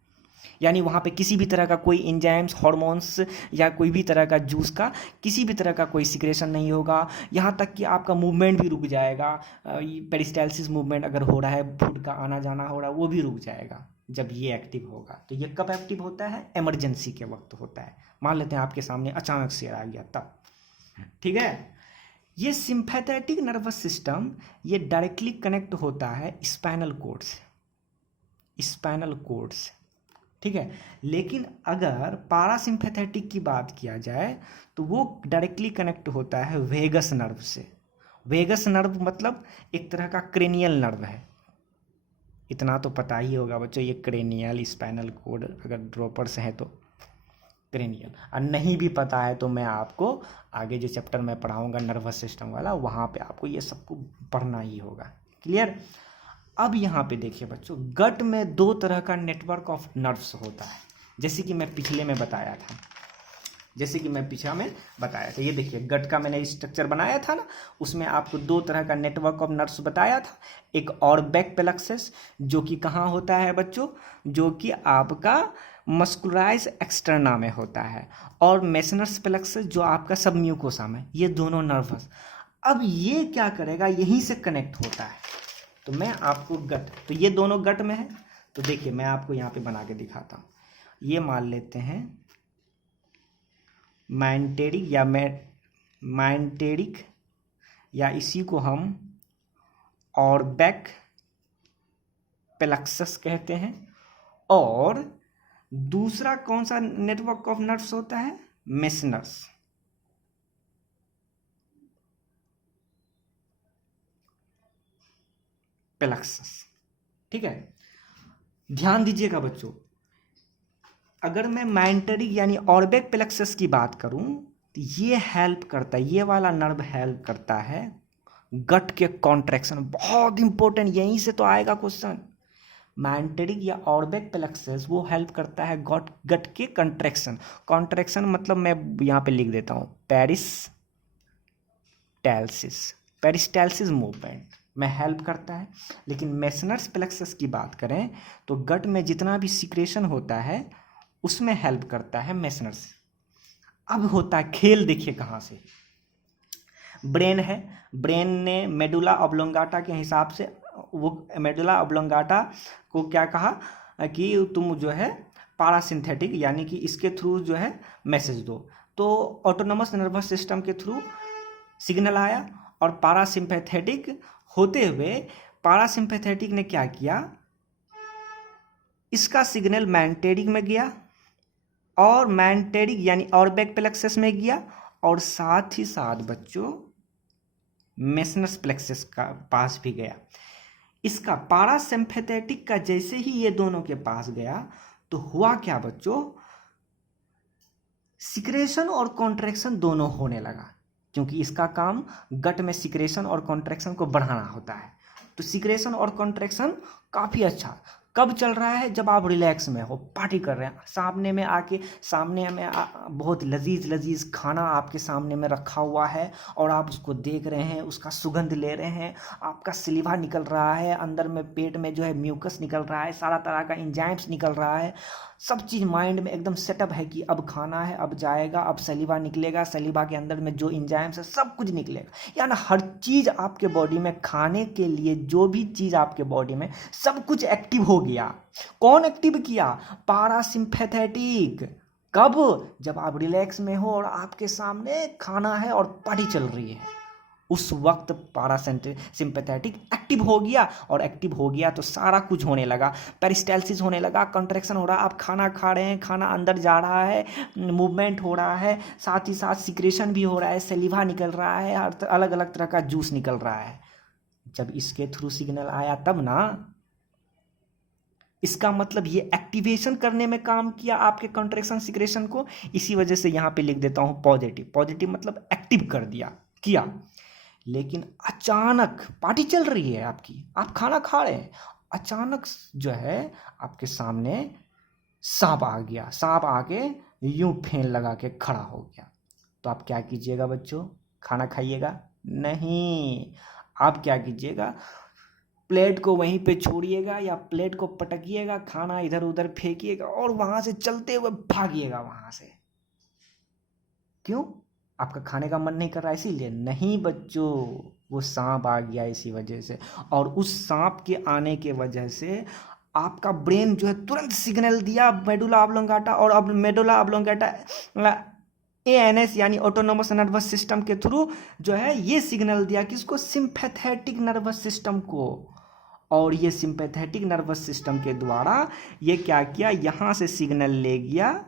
यानी वहाँ पे किसी भी तरह का कोई एंजाइम्स, हार्मोन्स या कोई भी तरह का जूस का किसी भी तरह का कोई सिक्रेशन नहीं होगा। यहाँ तक कि आपका मूवमेंट भी रुक जाएगा। पेरिस्टाल्सिस मूवमेंट अगर हो रहा है, फूड का आना जाना हो रहा है, वो भी रुक जाएगा जब ये एक्टिव होगा। तो ये कब एक्टिव होता है? इमरजेंसी के वक्त होता है। मान लेते हैं आपके सामने अचानक शेर आ गया तब। ठीक है। ये सिंपैथेटिक नर्वस सिस्टम ये डायरेक्टली कनेक्ट होता है स्पाइनल कोड से। ठीक है। लेकिन अगर पारासिम्पैथेटिक की बात किया जाए तो वो डायरेक्टली कनेक्ट होता है वेगस नर्व से। वेगस नर्व मतलब एक तरह का क्रेनियल नर्व है। इतना तो पता ही होगा बच्चों, ये क्रेनियल स्पाइनल कोड अगर ड्रॉपर्स हैं तो क्रेनियल, और नहीं भी पता है तो मैं आपको आगे जो चैप्टर में पढ़ाऊंगा नर्वस सिस्टम वाला, वहाँ पे आपको ये सबको पढ़ना ही होगा। क्लियर। अब यहाँ पे देखिए बच्चों, गट में 2 तरह का नेटवर्क ऑफ नर्व्स होता है, जैसे कि मैं पिछले में बताया था। ये देखिए गट का मैंने स्ट्रक्चर बनाया था ना, उसमें आपको 2 तरह का नेटवर्क ऑफ नर्व्स बताया था। एक ऑर्बैक प्लेक्सस जो कि कहाँ होता है बच्चों? जो कि आपका मस्कुलराइज एक्सटर्ना में होता है, और मेसनर्स प्लेक्सस जो आपका सबम्यूकोसा में। ये दोनों नर्वस, अब ये क्या करेगा? यहीं से कनेक्ट होता है। तो मैं आपको तो ये दोनों गट में है। तो देखिए मैं आपको यहाँ पे बना के दिखाता हूँ। ये मान लेते हैं माइंटेरिक या इसी को हम ऑर्बैक प्लेक्सस कहते हैं। और दूसरा कौन सा नेटवर्क ऑफ नर्व्स होता है? मेसनर्स प्लेक्सस। ठीक है, ध्यान दीजिएगा बच्चों, अगर मैं मेंटरिक यानी ऑर्बैक प्लेक्सस की बात करूं तो ये हेल्प करता है, ये वाला नर्व हेल्प करता है गट के कॉन्ट्रैक्शन। बहुत इंपॉर्टेंट, यहीं से तो आएगा क्वेश्चन। मेंटरिक या ऑर्बैक प्लेक्सस वो हेल्प करता है गट के कंट्रैक्शन। कॉन्ट्रैक्शन मतलब मैं यहाँ पे लिख देता हूँ पेरिस्टालसिस मूवमेंट में हेल्प करता है। लेकिन मेसनर्स प्लेक्सस की बात करें तो गट में जितना भी सिक्रेशन होता है उसमें हेल्प करता है मेसनर्स। अब होता है खेल, देखिए कहाँ से। ब्रेन है, ब्रेन ने मेडुला ऑब्लोंगाटा के हिसाब से, वो मेडुला ऑब्लोंगाटा को क्या कहा कि तुम जो है पारासिम्पैथिक यानी कि इसके थ्रू जो है मैसेज दो। तो ऑटोनोमस नर्वस सिस्टम के थ्रू सिग्नल आया और पारासिम्पैथेटिक होते हुए पारासिम्पैथेटिक ने क्या किया, इसका सिग्नल मेंटरिक में गया और मेंटरिक यानी ऑर्बैक प्लेक्सस में गया और साथ ही साथ बच्चों मेसनस प्लेक्सस का पास भी गया। इसका पारासिम्पैथेटिक का जैसे ही ये दोनों के पास गया तो हुआ क्या बच्चों, सिक्रेशन और कॉन्ट्रैक्शन दोनों होने लगा, क्योंकि इसका काम गट में सिक्रेशन और कॉन्ट्रैक्शन को बढ़ाना होता है। तो सिक्रेशन और कॉन्ट्रैक्शन काफ़ी अच्छा कब चल रहा है, जब आप रिलैक्स में हो, पार्टी कर रहे हैं, सामने में बहुत लजीज खाना आपके सामने में रखा हुआ है और आप उसको देख रहे हैं, उसका सुगंध ले रहे हैं, आपका सलीवा निकल रहा है, अंदर में पेट में जो है म्यूकस निकल रहा है, सारा तरह का एंजाइम्स निकल रहा है, सब चीज़ माइंड में एकदम सेटअप है कि अब खाना है, अब जाएगा, अब सलीवा निकलेगा, सलीवा के अंदर में जो एंजाइम्स है सब कुछ निकलेगा। यानी हर चीज़ आपके बॉडी में, खाने के लिए जो भी चीज़ आपके बॉडी में, सब कुछ एक्टिव हो गया। कौन एक्टिव किया? पारासिम्पैथेटिक। कब? जब आप रिलैक्स में हो और आपके सामने खाना है और पार्टी चल रही है, उस वक्त पारासिम्पैथेटिक एक्टिव हो गया और एक्टिव हो गया तो सारा कुछ होने लगा, पेरिस्टालसिस होने लगा, कंट्रैक्शन हो रहा, आप खाना खा रहे हैं, खाना अंदर जा रहा है, मूवमेंट हो रहा है, साथ ही साथ सिक्रेशन भी हो रहा है, सलीवा निकल रहा है, हर अलग अलग तरह का जूस निकल रहा है। जब इसके थ्रू सिग्नल आया तब ना, इसका मतलब ये एक्टिवेशन करने में काम किया आपके कंट्रैक्शन सिक्रेशन को। इसी वजह से यहाँ पे लिख देता हूँ पॉजिटिव मतलब एक्टिव कर दिया, किया। लेकिन अचानक पार्टी चल रही है आपकी, आप खाना खा रहे हैं, अचानक जो है आपके सामने सांप आ गया, सांप आके यूं फेन लगा के खड़ा हो गया, तो आप क्या कीजिएगा बच्चों? खाना खाइएगा? नहीं, आप क्या कीजिएगा, प्लेट को वहीं पे छोड़िएगा या प्लेट को पटकिएगा, खाना इधर उधर फेंकिएगा और वहां से चलते हुए भागिएगा वहां से। क्यों? आपका खाने का मन नहीं कर रहा है इसीलिए? नहीं बच्चों, वो सांप आ गया इसी वजह से, और उस सांप के आने के वजह से आपका ब्रेन जो है तुरंत सिग्नल दिया मेडुला ऑब्लोंगाटा, और अब मेडुला ऑब्लोंगाटा एएनएस यानी ऑटोनोमस नर्वस सिस्टम के थ्रू जो है ये सिग्नल दिया किसको? सिंपैथेटिक नर्वस सिस्टम को। और ये सिंपैथेटिक नर्वस सिस्टम के द्वारा ये क्या किया, यहाँ से सिग्नल ले गया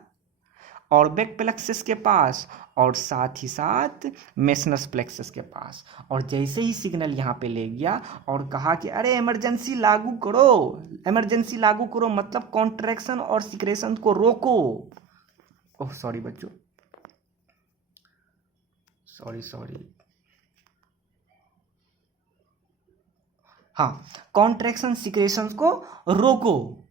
ऑर्बैक प्लेक्सस के पास और साथ ही साथ मेसनस प्लेक्सस के पास, और जैसे ही सिग्नल यहाँ पे ले गया और कहा कि अरे इमरजेंसी लागू करो, इमरजेंसी लागू करो मतलब कॉन्ट्रैक्शन और सिक्रेशन को रोको। ओह सॉरी बच्चों, सॉरी हाँ, कॉन्ट्रैक्शन सिक्रेशन को रोको।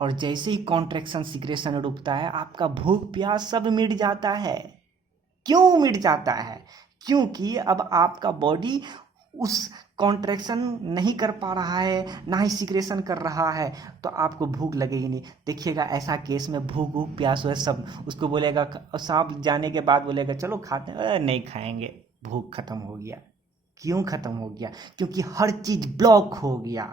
और जैसे ही कॉन्ट्रैक्शन सिक्रेशन रुकता है आपका भूख प्यास सब मिट जाता है। क्यों मिट जाता है? क्योंकि अब आपका बॉडी उस कॉन्ट्रैक्शन नहीं कर पा रहा है, ना ही सिक्रेशन कर रहा है, तो आपको भूख लगेगी नहीं। देखिएगा ऐसा केस में भूख प्यास हो सब, उसको बोलेगा, सांप जाने के बाद बोलेगा चलो खाते हैं, नहीं खाएंगे, भूख खत्म हो गया। क्यों खत्म हो गया? क्योंकि हर चीज ब्लॉक हो गया,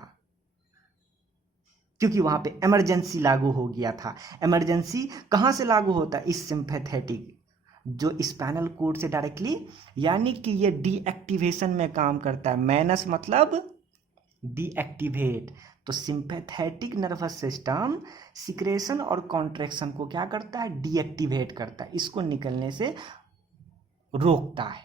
क्योंकि वहां पे इमरजेंसी लागू हो गया था। इमरजेंसी कहां से लागू होता है? इस सिंपैथेटिक जो स्पाइनल कोड से डायरेक्टली, यानी कि ये डीएक्टिवेशन में काम करता है। मैनस मतलब डीएक्टिवेट। तो सिंपैथेटिक नर्वस सिस्टम सिक्रेशन और कॉन्ट्रैक्शन को क्या करता है, डीएक्टिवेट करता है, इसको निकलने से रोकता है।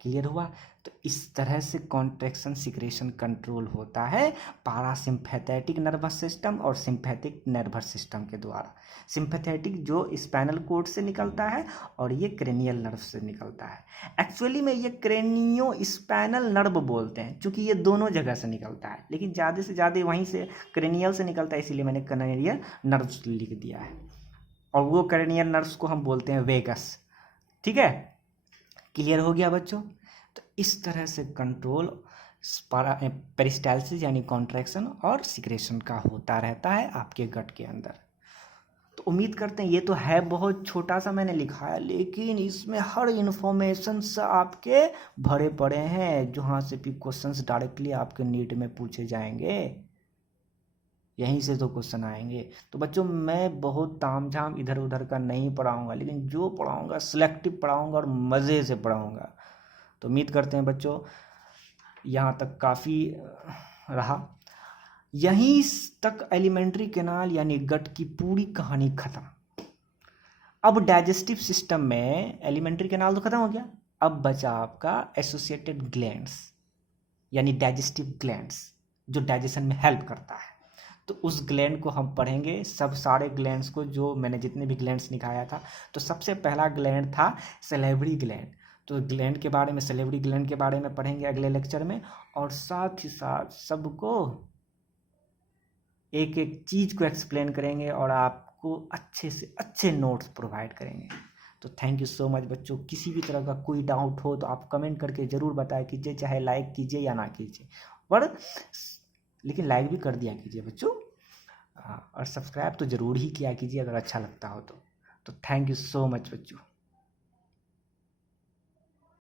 क्लियर हुआ? तो इस तरह से कॉन्ट्रैक्शन सिक्रेशन कंट्रोल होता है पारासिम्पैथेटिक नर्वस सिस्टम और सिंपैथिक नर्वस सिस्टम के द्वारा। सिंपैथेटिक जो स्पाइनल कोड से निकलता है और ये क्रेनियल नर्व से निकलता है। एक्चुअली में ये क्रेनियो स्पाइनल नर्व बोलते हैं, क्योंकि ये दोनों जगह से निकलता है, लेकिन ज़्यादा से ज़्यादा वहीं से क्रेनियल से निकलता है, इसीलिए मैंने क्रेनियल नर्व्स लिख दिया है। और वो क्रेनियल नर्व्स को हम बोलते हैं वेगस। ठीक है, क्लियर हो गया बच्चों? तो इस तरह से कंट्रोल पेरिस्टाल्सिस यानी कॉन्ट्रैक्शन और सिक्रेशन का होता रहता है आपके गट के अंदर। तो उम्मीद करते हैं, ये तो है बहुत छोटा सा मैंने लिखा है, लेकिन इसमें हर इन्फॉर्मेशन से आपके भरे पड़े हैं, जहाँ से भी क्वेश्चंस डायरेक्टली आपके नीट में पूछे जाएंगे, यहीं से तो क्वेश्चन आएंगे। तो बच्चों मैं बहुत तामझाम इधर उधर का नहीं पढ़ाऊंगा, लेकिन जो पढ़ाऊंगा सिलेक्टिव पढ़ाऊंगा और मज़े से पढ़ाऊंगा। तो उम्मीद करते हैं बच्चों यहाँ तक काफ़ी रहा। यहीं तक एलिमेंट्री कैनाल यानी गट की पूरी कहानी खत्म। अब डाइजेस्टिव सिस्टम में एलिमेंट्री कैनाल तो खत्म हो गया, अब बचा आपका एसोसिएटेड ग्लैंड्स यानी डाइजेस्टिव ग्लैंड्स, जो डाइजेशन में हेल्प करता है। तो उस ग्लैंड को हम पढ़ेंगे, सब सारे ग्लैंड्स को, जो मैंने जितने भी ग्लैंड्स निकाया था। तो सबसे पहला ग्लैंड था सैलिवरी ग्लैंड। तो ग्लैंड के बारे में, सैलिवरी ग्लैंड के बारे में पढ़ेंगे अगले लेक्चर में, और साथ ही साथ सबको एक एक चीज़ को एक्सप्लेन करेंगे और आपको अच्छे से अच्छे नोट्स प्रोवाइड करेंगे। तो थैंक यू सो मच बच्चों। किसी भी तरह का कोई डाउट हो तो आप कमेंट करके ज़रूर बताया कीजिए, चाहे लाइक कीजिए या ना कीजिए, पर लेकिन लाइक भी कर दिया कीजिए बच्चों। और सब्सक्राइब तो ज़रूर ही किया कीजिए अगर अच्छा लगता हो तो थैंक यू सो मच बच्चों।